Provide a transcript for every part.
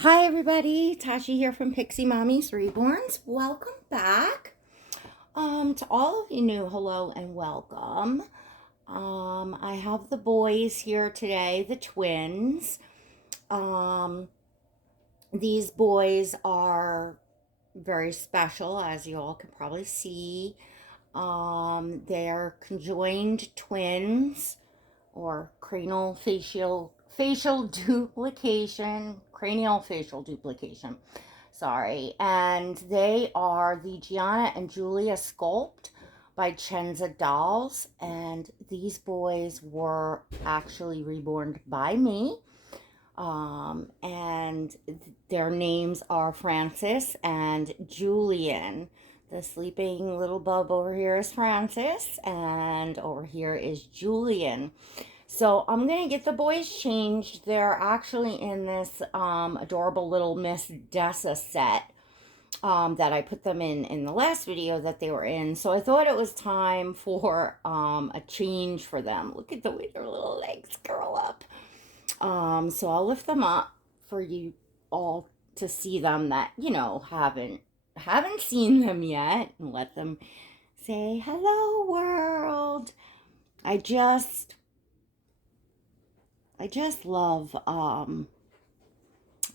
Hi everybody, Tashi here from Pixie Mommy's Reborns. Welcome back. To all of you new, hello and welcome. I have the boys here today, the twins. Um, these boys are very special, as you all can probably see. They're conjoined twins or facial duplication, cranial facial duplication. Sorry. And they are the Gianna and Giulia Sculpt by Chenza Dolls. And these boys were actually reborn by me. And their names are Francis and Julian. The sleeping little bub over here is Francis, and over here is Julian. So I'm gonna get the boys changed. They're actually in this adorable little Miss Dessa set that I put them in the last video that they were in. So I thought it was time for a change for them. Look at the way their little legs curl up. So I'll lift them up for you all to see them that haven't seen them yet, and let them say hello world. I just I just love I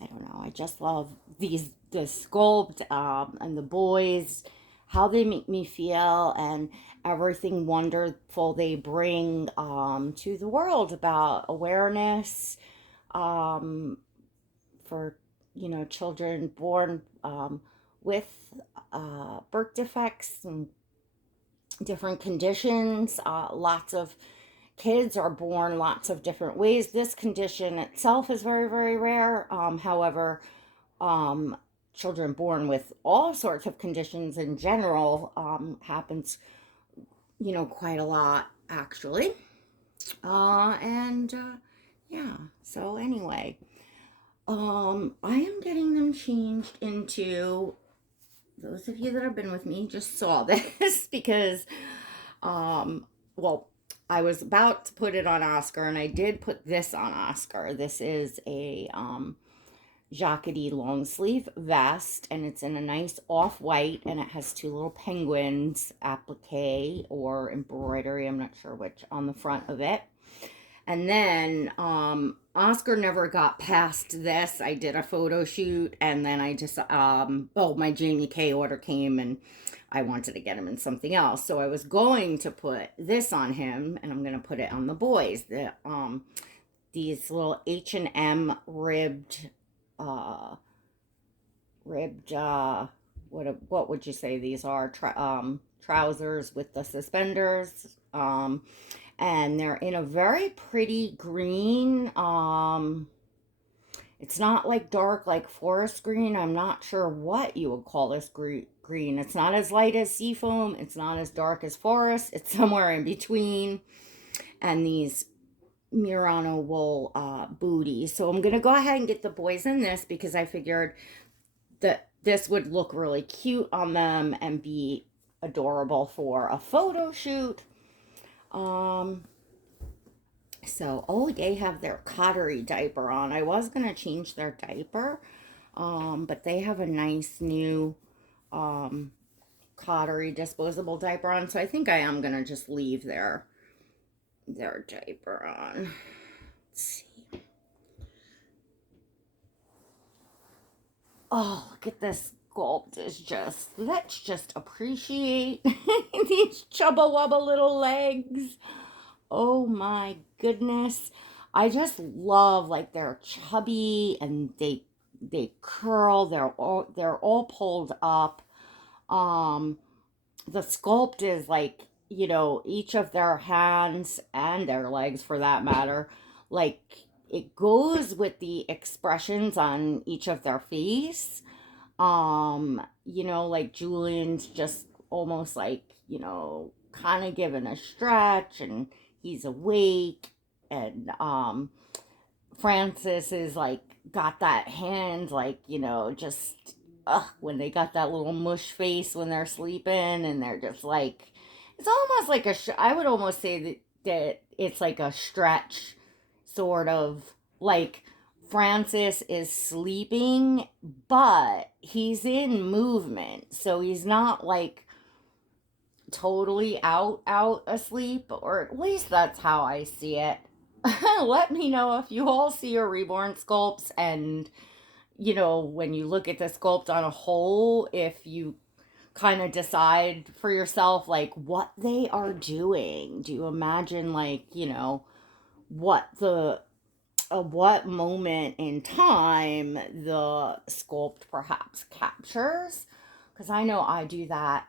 don't know, I just love the sculpt and the boys, how they make me feel, and everything wonderful they bring to the world about awareness um, for children born with birth defects and different conditions. Lots of kids are born lots of different ways. This condition itself is very, very rare. However, um, children born with all sorts of conditions in general happens, quite a lot actually. And yeah, so anyway, I am getting them changed into, those of you that have been with me just saw this because, well, I was about to put it on Oscar, and I did put this on Oscar. This is a jacquard long sleeve vest, and it's in a nice off-white, and it has two little penguins, applique or embroidery, I'm not sure which, on the front of it. And then Oscar never got past this. I did a photo shoot, and then I just my Jamie K order came, and I wanted to get him in something else. So I was going to put this on him, and I'm going to put it on the boys. These little H&M uh ribbed what would you say these are? Trousers with the suspenders. And they're in a very pretty green. It's not like dark like forest green. I'm not sure what you would call this green. It's not as light as seafoam. It's not as dark as forest. It's somewhere in between. And these Murano wool booties. So I'm going to go ahead and get the boys in this because I figured that this would look really cute on them and be adorable for a photo shoot. So, oh, they have their cottery diaper on. I was going to change their diaper, but they have a nice new cottery disposable diaper on. So I think I am going to just leave their diaper on. Let's see. Oh, look at this sculpt. Let's just appreciate these chubba wubba little legs. Oh my goodness. I just love, like, they're chubby and they curl. They're all pulled up. Um the sculpt is like, each of their hands and their legs for that matter, like, it goes with the expressions on each of their face. Like Julian's just almost like, kind of given a stretch, and he's awake. And Francis is like got that hand, like, just when they got that little mush face when they're sleeping, and they're just like, it's almost like I would almost say that it's like a stretch, sort of like Francis is sleeping, but he's in movement. So he's not like totally out asleep, or at least that's how I see it. Let me know if you all see your reborn sculpts, and when you look at the sculpt on a whole, if you kind of decide for yourself like what they are doing. Do you imagine like, what the what moment in time the sculpt perhaps captures? Because I know I do that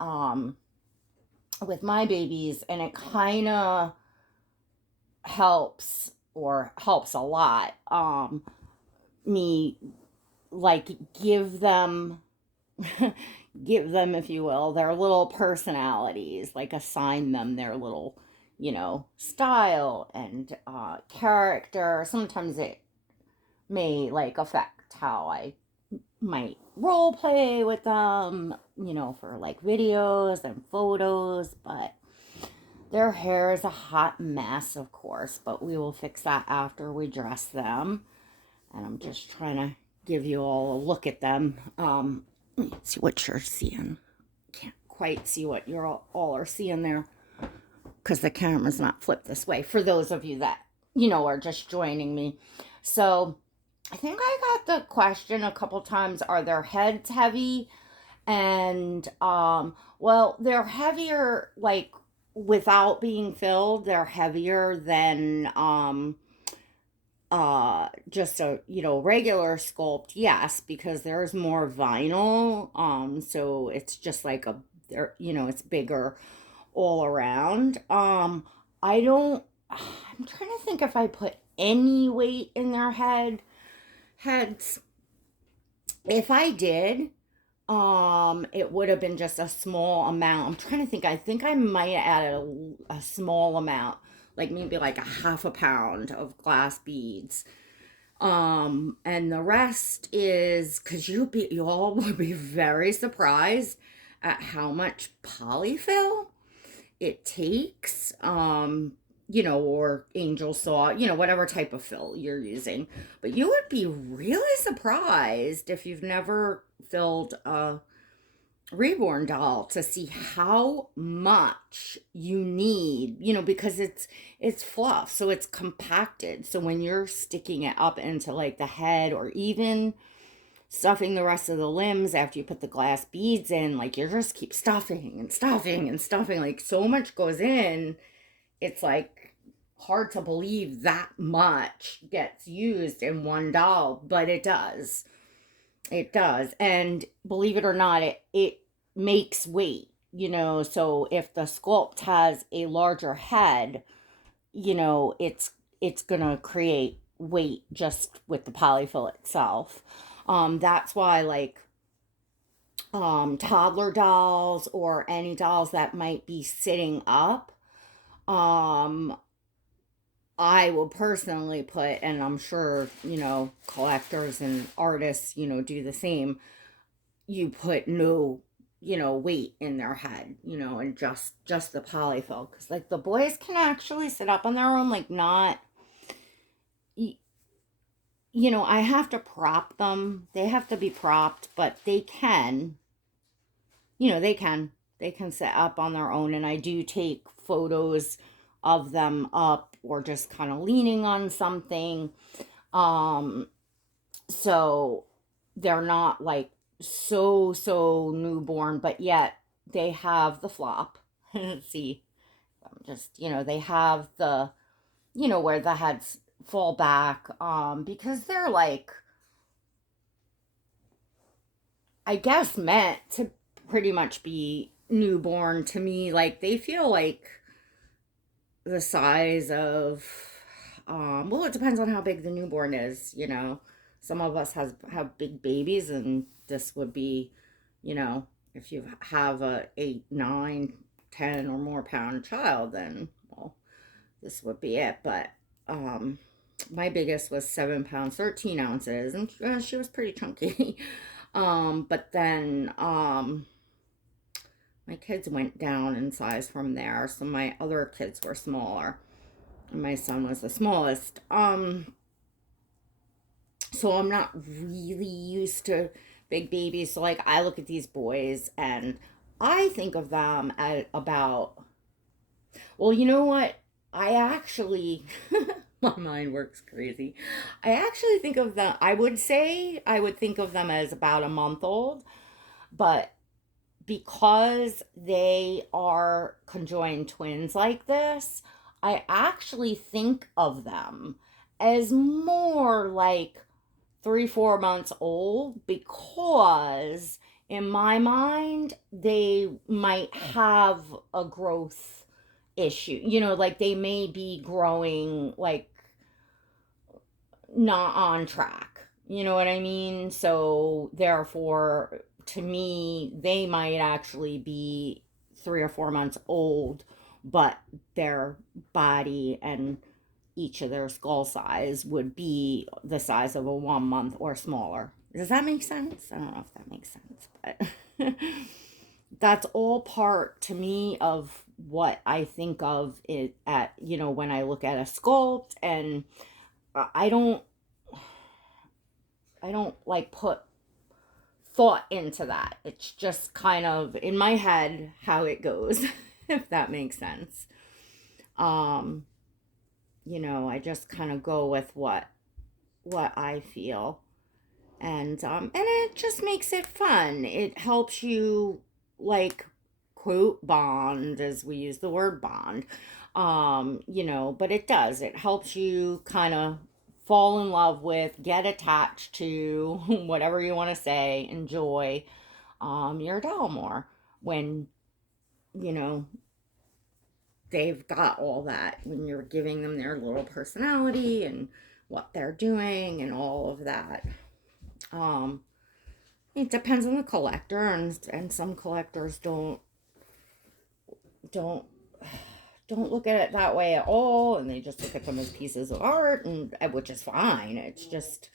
um with my babies, and it kind of helps a lot, me like give them give them, if you will, their little personalities, like assign them their little, style and character. Sometimes it may like affect how I might role play with them, for like videos and photos, but their hair is a hot mess, of course, but we will fix that after we dress them. And I'm just trying to give you all a look at them. Let me see what you're seeing. Can't quite see what you're all are seeing there because the camera's not flipped this way. For those of you that, are just joining me. So I think I got the question a couple times, are their heads heavy? And, well, they're heavier, like, without being filled. They're heavier than, just a regular sculpt, yes, because there's more vinyl, so it's just like it's bigger all around. I don't I'm trying to think if I put any weight in their heads. If I did, it would have been just a small amount. I'm trying to think. I think I might have added a small amount, like maybe like a half a pound of glass beads. And the rest is because you all would be very surprised at how much polyfill it takes. Or angel saw, whatever type of fill you're using. But you would be really surprised if you've never filled a reborn doll to see how much you need, because it's fluff, so it's compacted. So when you're sticking it up into like the head, or even stuffing the rest of the limbs after you put the glass beads in, like you just keep stuffing and stuffing and stuffing, like so much goes in, it's like hard to believe that much gets used in one doll, but it does. It does. And believe it or not, it makes weight, so if the sculpt has a larger head, it's gonna create weight just with the polyfill itself. That's why like toddler dolls or any dolls that might be sitting up, um I will personally put, and I'm sure, collectors and artists, do the same. You put no, weight in their head, and just the polyfill. Because, like, the boys can actually sit up on their own, like, not, I have to prop them. They have to be propped, but they can, they can sit up on their own. And I do take photos of them up or just kind of leaning on something. Um, so they're not like so newborn, but yet they have the flop. See, just, they have the, where the heads fall back, because they're like, I guess, meant to pretty much be newborn to me. Like they feel like the size of, well, it depends on how big the newborn is. Some of us have big babies, and this would be, if you have a 8, 9, 10 or more pound child, then, well, this would be it. But my biggest was 7 pounds 13 ounces, and she was pretty chunky. But then my kids went down in size from there, so my other kids were smaller, and my son was the smallest. So I'm not really used to big babies. So like I look at these boys and I think of them at about, well, you know what? I actually my mind works crazy. I actually think of them, I would say I would think of them as about a month old, but because they are conjoined twins like this, I actually think of them as more like 3, 4 months old, because in my mind, they might have a growth issue. Like they may be growing like not on track. You know what I mean? So therefore, to me, they might actually be 3 or 4 months old, but their body and each of their skull size would be the size of a 1 month or smaller. Does that make sense? I don't know if that makes sense, but that's all part to me of what I think of it at, when I look at a sculpt. And I don't I don't like put thought into that. It's just kind of in my head how it goes, if that makes sense. Um, I just kind of go with what I feel. And it just makes it fun. It helps you, like, quote bond, as we use the word bond. But it does. It helps you kind of fall in love with, get attached to, whatever you want to say, enjoy your doll more when, you know, they've got all that, when you're giving them their little personality and what they're doing and all of that. Um, it depends on the collector, and some collectors don't don't look at it that way at all, and they just look at them as pieces of art, and which is fine. It's just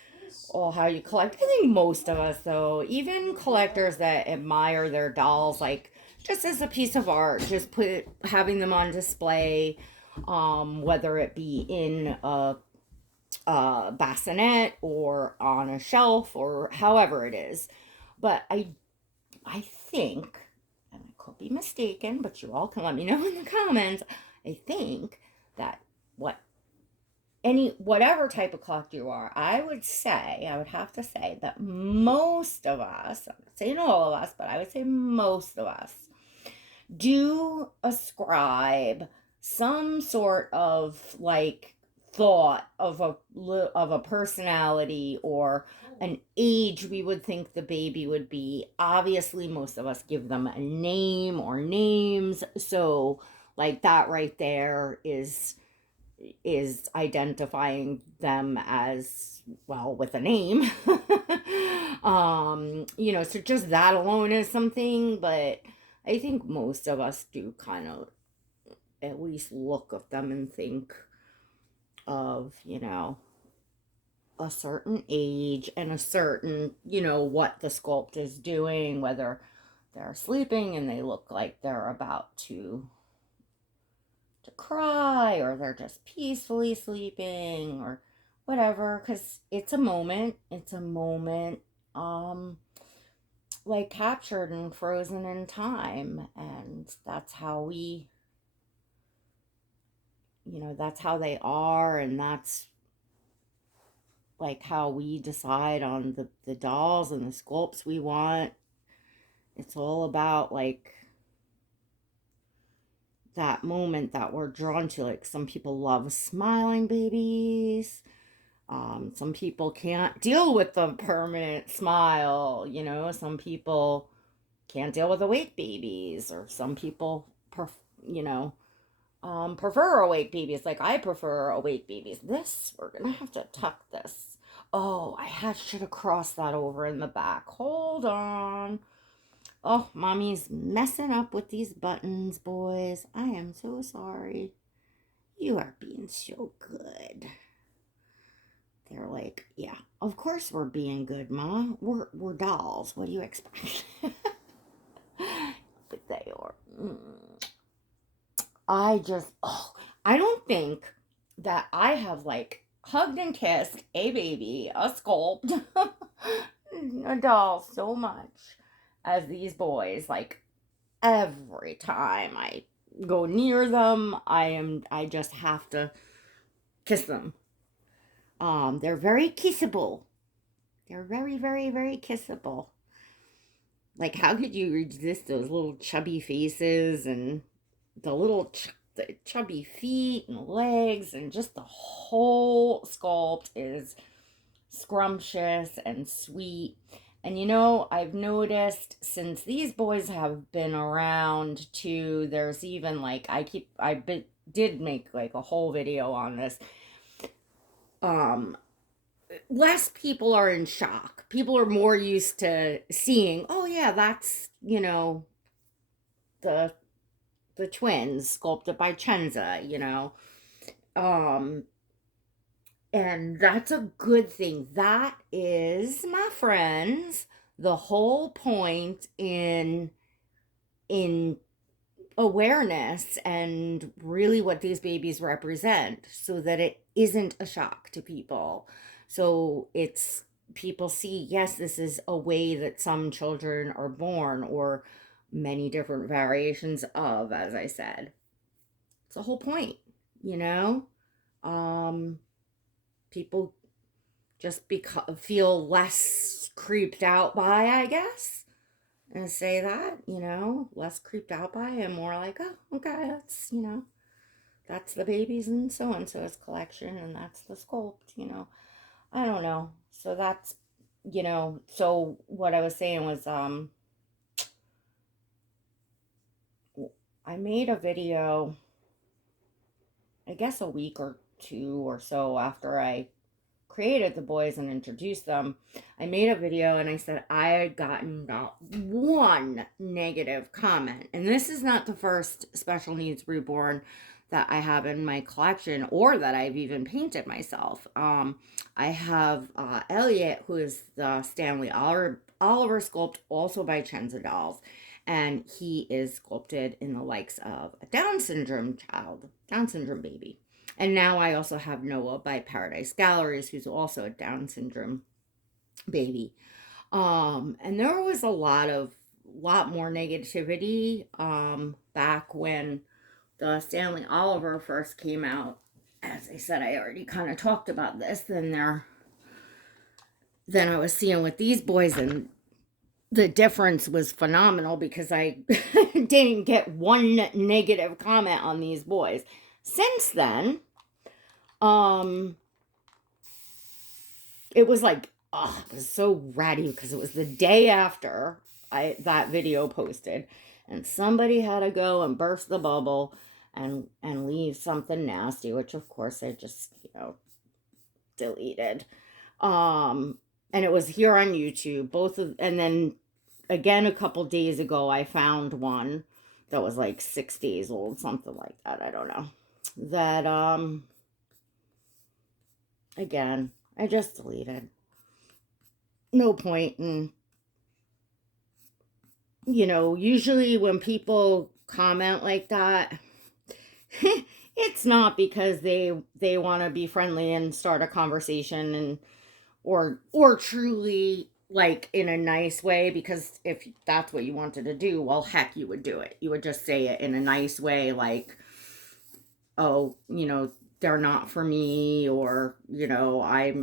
all how you collect. I think most of us, though, even collectors that admire their dolls, like just as a piece of art, just having them on display, whether it be in a bassinet or on a shelf or however it is. But I think, and I could be mistaken, but you all can let me know in the comments. I think that whatever type of collector you are, I would have to say that most of us, I'm not saying all of us, but I would say most of us do ascribe some sort of like thought of a personality or an age we would think the baby would be. Obviously, most of us give them a name or names, so like that right there is identifying them as, well, with a name. So just that alone is something, but I think most of us do kind of at least look at them and think of, a certain age and a certain, what the sculpt is doing, whether they're sleeping and they look like they're about to cry, or they're just peacefully sleeping, or whatever, because it's a moment like captured and frozen in time, and that's how they are, and that's like how we decide on the dolls and the sculpts we want. It's all about like that moment that we're drawn to. Like some people love smiling babies. Some people can't deal with the permanent smile. Some people can't deal with awake babies, or some people, you know, prefer awake babies. Like I prefer awake babies. We're gonna have to tuck this. Oh, should have crossed that over in the back. Hold on. Oh, mommy's messing up with these buttons, boys. I am so sorry. You are being so good. They're like, yeah, of course we're being good, Ma. We're dolls. What do you expect? But they are. I don't think that I have like hugged and kissed a baby, a sculpt, a doll so much as these boys. Like every time I go near them, I just have to kiss them. They're very kissable. They're very, very, very kissable. Like, how could you resist those little chubby faces and the the chubby feet and legs, and just the whole sculpt is scrumptious and sweet. And I've noticed since these boys have been around too, there's even like did make like a whole video on this. Less people are in shock. People are more used to seeing, oh yeah, that's, the twins sculpted by Chenza. Um and that's a good thing. That is, my friends, the whole point in awareness and really what these babies represent, so that it isn't a shock to people. So it's people see, yes, this is a way that some children are born, or many different variations of, as I said. It's the whole point, you know? People just feel less creeped out by, I guess, and say that, less creeped out by, and more like, oh, okay, that's the babies in so and so's collection, and that's the sculpt. I don't know. So that's, so what I was saying was, I made a video, I guess a week or two or so after I created the boys and introduced them. I made a video and I said I had gotten not one negative comment. And this is not the first special needs reborn that I have in my collection, or that I've even painted myself. I have Elliot, who is the Stanley Oliver sculpt, also by Chenza Dolls. And he is sculpted in the likes of a Down syndrome baby. And now I also have Noah by Paradise Galleries, who's also a Down syndrome baby. And there was a lot more negativity back when the Stanley Oliver first came out. As I said, I already kind of talked about this. Then I was seeing with these boys, and the difference was phenomenal, because I didn't get one negative comment on these boys. Since then, it was like, oh, it was so ratty, because it was the day after that video posted, and somebody had to go and burst the bubble and leave something nasty, which of course I just, deleted. And it was here on YouTube, and then again, a couple days ago, I found one that was like 6 days old, something like that. I don't know. That, again, I just deleted. No point in, usually when people comment like that, it's not because they want to be friendly and start a conversation, and or truly, like, in a nice way, because if that's what you wanted to do, well, heck, you would do it. You would just say it in a nice way, like, oh, they're not for me, or, I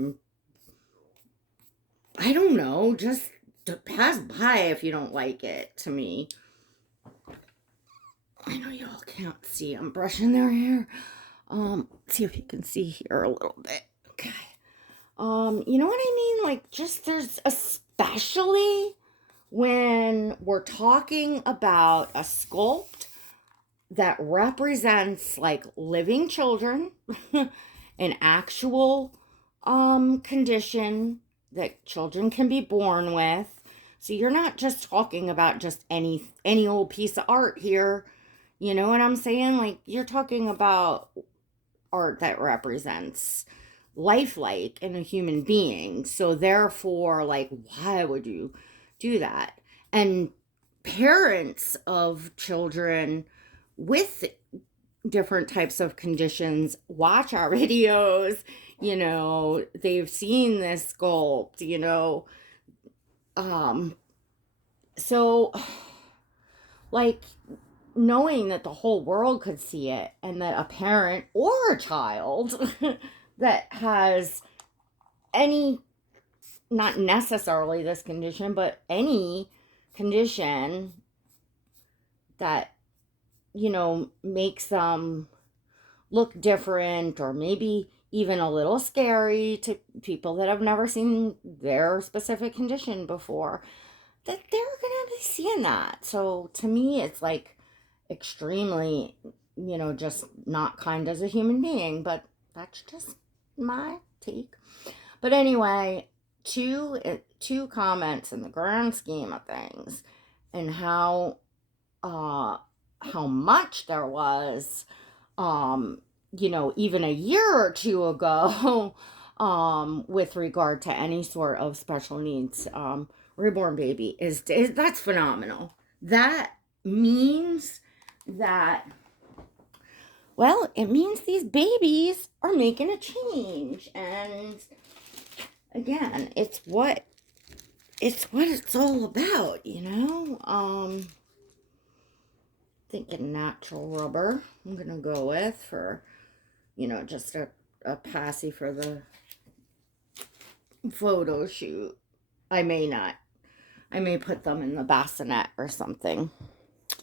don't know, just to pass by if you don't like it, to me. I know y'all can't see, I'm brushing their hair. See if you can see here a little bit. Okay. You know what I mean? Like, just, there's, especially when we're talking about a sculpt that represents, like, living children, an actual condition that children can be born with. So you're not just talking about just any old piece of art here. You know what I'm saying? Like, you're talking about art that represents lifelike in a human being. So therefore, like, why would you do that? And parents of children with different types of conditions watch our videos, they've seen this sculpt, so like knowing that the whole world could see it and that a parent or a child that has any, not necessarily this condition, but any condition that, makes them look different or maybe even a little scary to people that have never seen their specific condition before, that they're going to be seeing that. So to me, it's like extremely, just not kind as a human being, but that's just my take. But anyway, two comments in the grand scheme of things, and how much there was, even a year or two ago, with regard to any sort of special needs, reborn baby is that's phenomenal. That means that, well, it means these babies are making a change. And again, it's what it's all about, thinking natural rubber I'm gonna go with for, just a passy for the photo shoot. I may put them in the bassinet or something.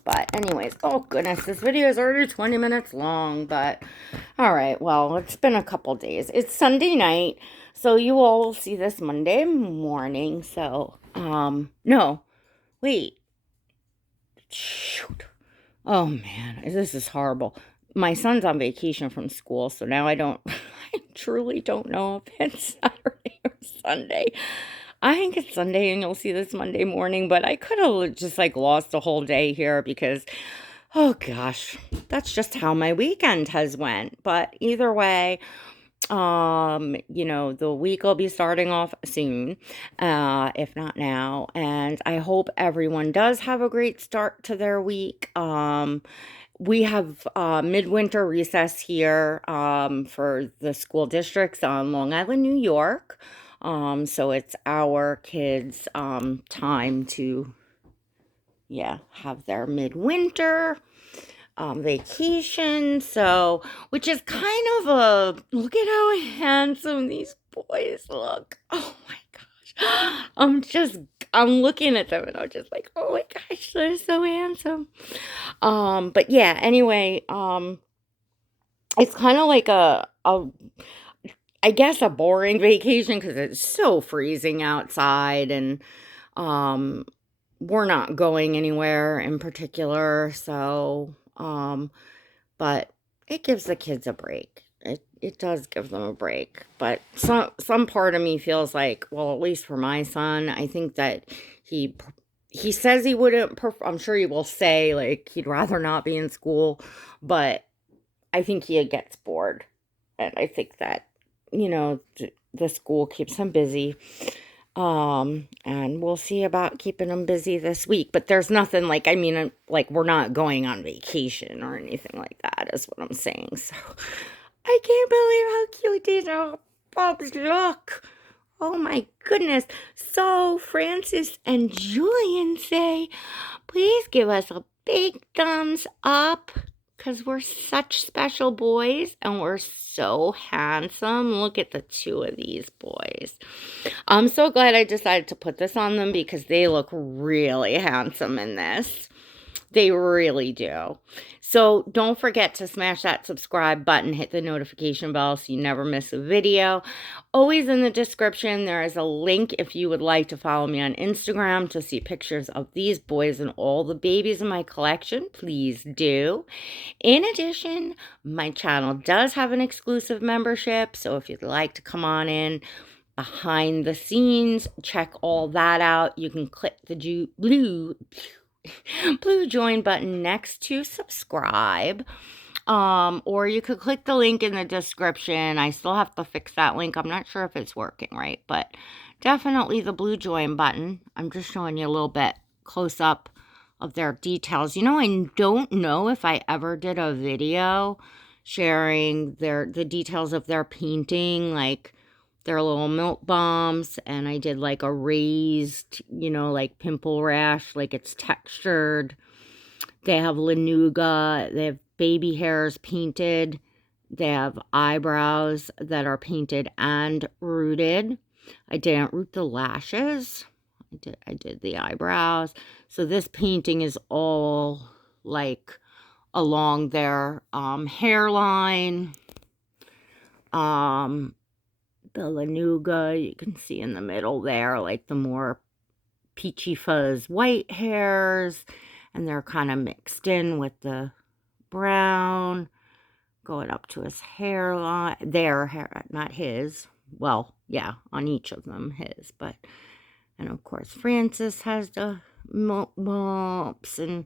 But anyways, oh goodness, this video is already 20 minutes long. But all right, well, it's been a couple days. It's Sunday night, so you all will see this Monday morning. So no, wait, shoot, oh man, this is horrible. My son's on vacation from school, so now I truly don't know if it's Saturday or Sunday. I think it's Sunday and you'll see this Monday morning, but I could have just lost a whole day here because, oh gosh, that's just how my weekend has went. But either way, the week will be starting off soon, if not now. And I hope everyone does have a great start to their week. We have midwinter recess here for the school districts on Long Island, New York. So it's our kids' time to, have their midwinter vacation. So, which is kind of look at how handsome these boys look. Oh my gosh. I'm looking at them and I'm just like, oh my gosh, they're so handsome. But yeah, anyway, it's kind of like I guess a boring vacation because it's so freezing outside, and we're not going anywhere in particular. So, but it gives the kids a break. It does give them a break. But some part of me feels like, well, at least for my son, I think that he says he wouldn't. I'm sure he will say he'd rather not be in school, but I think he gets bored, and I think that the school keeps him busy. And we'll see about keeping him busy this week. But there's nothing we're not going on vacation or anything like that, is what I'm saying. So I can't believe how cute these Bobs look. Oh my goodness. So Francis and Julian say, please give us a big thumbs up, because we're such special boys and we're so handsome. Look at the two of these boys. I'm so glad I decided to put this on them because they look really handsome in this. They really do. So don't forget to smash that subscribe button, hit the notification bell so you never miss a video. Always in the description, there is a link if you would like to follow me on Instagram to see pictures of these boys and all the babies in my collection. Please do. In addition, my channel does have an exclusive membership, so if you'd like to come on in behind the scenes, check all that out. You can click the blue join button next to subscribe, or you could click the link in the description. I still have to fix that link. I'm not sure if it's working right, but definitely the blue join button. I'm just showing you a little bit close up of their details. I don't know if I ever did a video sharing the details of their painting, like their little milk bombs, and I did like a raised, like pimple rash, like it's textured. They have lanuga, they have baby hairs painted, they have eyebrows that are painted and rooted. I didn't root the lashes. I did the eyebrows. So this painting is all like along their hairline. The lanuga, you can see in the middle there, like the more peachy fuzz white hairs, and they're kind of mixed in with the brown going up to his hairline, their hair, not his. Well, yeah, on each of them, his, but, and of course, Francis has the bumps and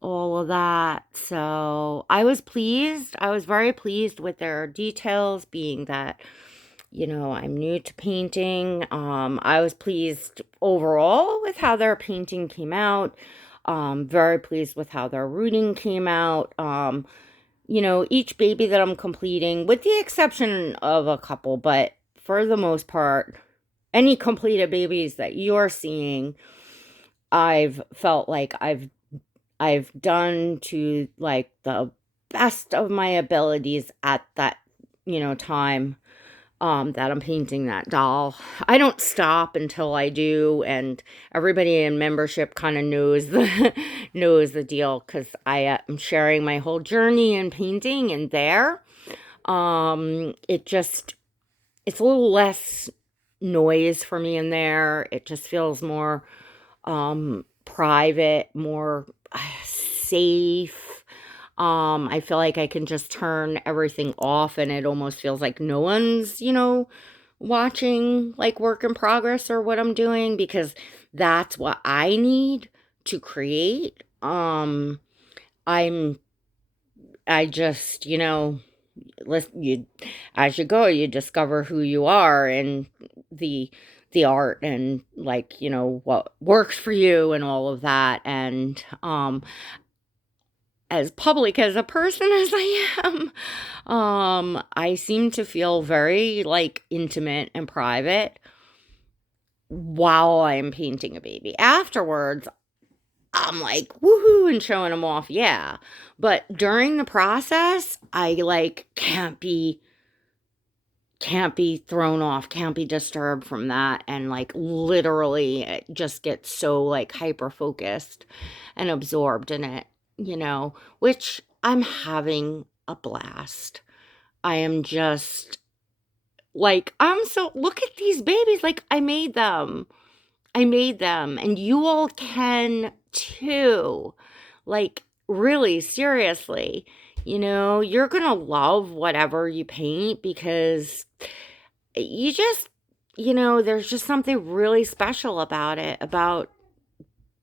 all of that. So I was pleased. I was very pleased with their details, being that, I'm new to painting. I was pleased overall with how their painting came out. Very pleased with how their rooting came out. Each baby that I'm completing, with the exception of a couple, but for the most part, any completed babies that you're seeing, I've felt like I've done to like the best of my abilities at that, time that I'm painting that doll. I don't stop until I do, and everybody in membership kind of knows the knows the deal, because I am sharing my whole journey in painting, and there, it's a little less noise for me in there. It just feels more private, more safe. I feel like I can just turn everything off, and it almost feels like no one's, watching like work in progress or what I'm doing, because that's what I need to create. I just, listen, as you go, you discover who you are, and the art, and like, what works for you and all of that. And as public as a person as I am, I seem to feel very like intimate and private while I'm painting a baby. Afterwards, I'm like woohoo and showing them off, yeah. But during the process, I like can't be thrown off, can't be disturbed from that, and like literally it just gets so like hyper focused and absorbed in it, which I'm having a blast. I am just like, look at these babies, like I made them, and you all can too. Like, really, seriously, you're gonna love whatever you paint, because you just, there's just something really special about it, about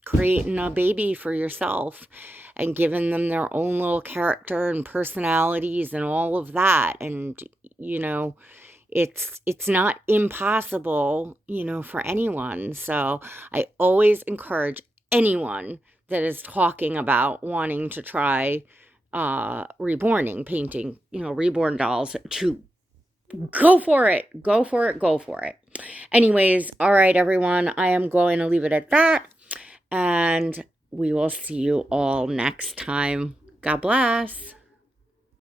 creating a baby for yourself and giving them their own little character and personalities and all of that. And, it's not impossible, for anyone. So I always encourage anyone that is talking about wanting to try reborning, painting, reborn dolls, to go for it. Go for it. Go for it. Anyways, all right, everyone, I am going to leave it at that, and we will see you all next time. God bless.